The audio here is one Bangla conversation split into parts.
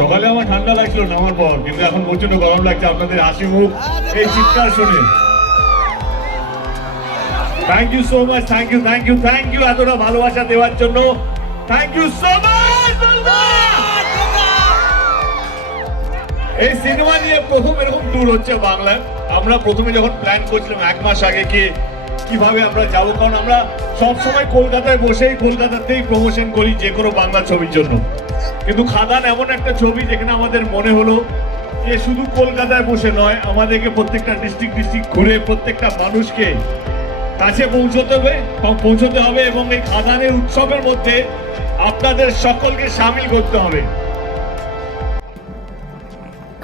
সকালে আমার ঠান্ডা লাগছিল নামার পর, কিন্তু এখন প্রচন্ড গরম লাগছে আপনাদের হাসি মুখ, এই চিৎকার শুনে। Thank you so much, thank you, thank you, thank you এতটা ভালোবাসা দেওয়ার জন্য। Thank you so much. এই সিনেমা নিয়ে প্রথম এরকম ট্যুর হচ্ছে বাংলায়। আমরা প্রথমে যখন প্ল্যান করছিলাম 1 মাস আগে কিভাবে আমরা যাবো, কারণ আমরা সবসময় কলকাতায় বসেই কলকাতাতেই প্রমোশন করি যে কোনো বাংলা ছবির জন্য। কিন্তু খাদান এমন একটা ছবি যেখানে আমাদের মনে হলো যে শুধু কলকাতায় বসে নয়, আমাদেরকে প্রত্যেকটা ডিস্ট্রিক্ট ঘুরে প্রত্যেকটা মানুষকে কাছে পৌঁছতে হবে এবং এই খাদানের উৎসবের মধ্যে আপনাদের সকলকে সামিল করতে হবে।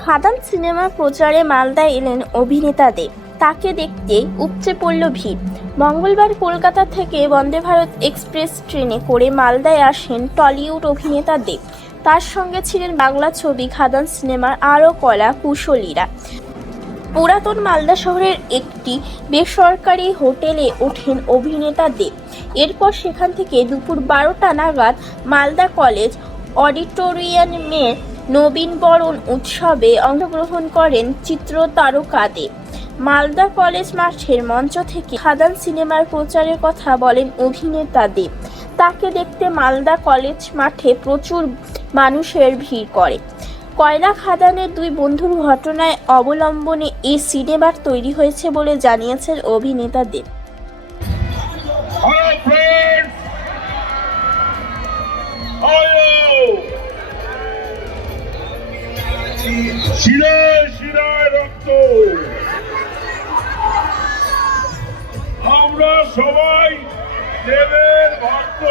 খাদান সিনেমার প্রচারে মালদায় এলেন অভিনেতা দেব। তাকে দেখতে উপচে পড়ল ভিড়। মঙ্গলবার কলকাতা থেকে বন্দে ভারত এক্সপ্রেস ট্রেনে করে মালদায় আসেন টলিউড অভিনেতা দেব। তার সঙ্গে ছিলেন বাংলা ছবি খাদান সিনেমার আরও কলা কুশলীরা। পুরাতন মালদা শহরের একটি বেসরকারি হোটেলে ওঠেন অভিনেতা দেব। এরপর সেখান থেকে দুপুর 12টা নাগাদ মালদা কলেজ অডিটোরিয়ামে নবীনবরণ উৎসবে অংশগ্রহণ করেন চিত্রতারকা দেব। মালদা কলেজ মাঠের মঞ্চ থেকে খাদান সিনেমার প্রচারের কথা বলেন অভিনেতা দেব। তাকে দেখতে মালদা কলেজ মাঠে প্রচুর মানুষের ভিড় করে। কয়লা খাদানের দুই বন্ধুর ঘটনায় অবলম্বনে এই সিনেমার তৈরি হয়েছে বলে জানিয়েছেন অভিনেতা দেব। শিরায় শিরায় রক্ত, আমরা সবাই দেবের ভক্ত।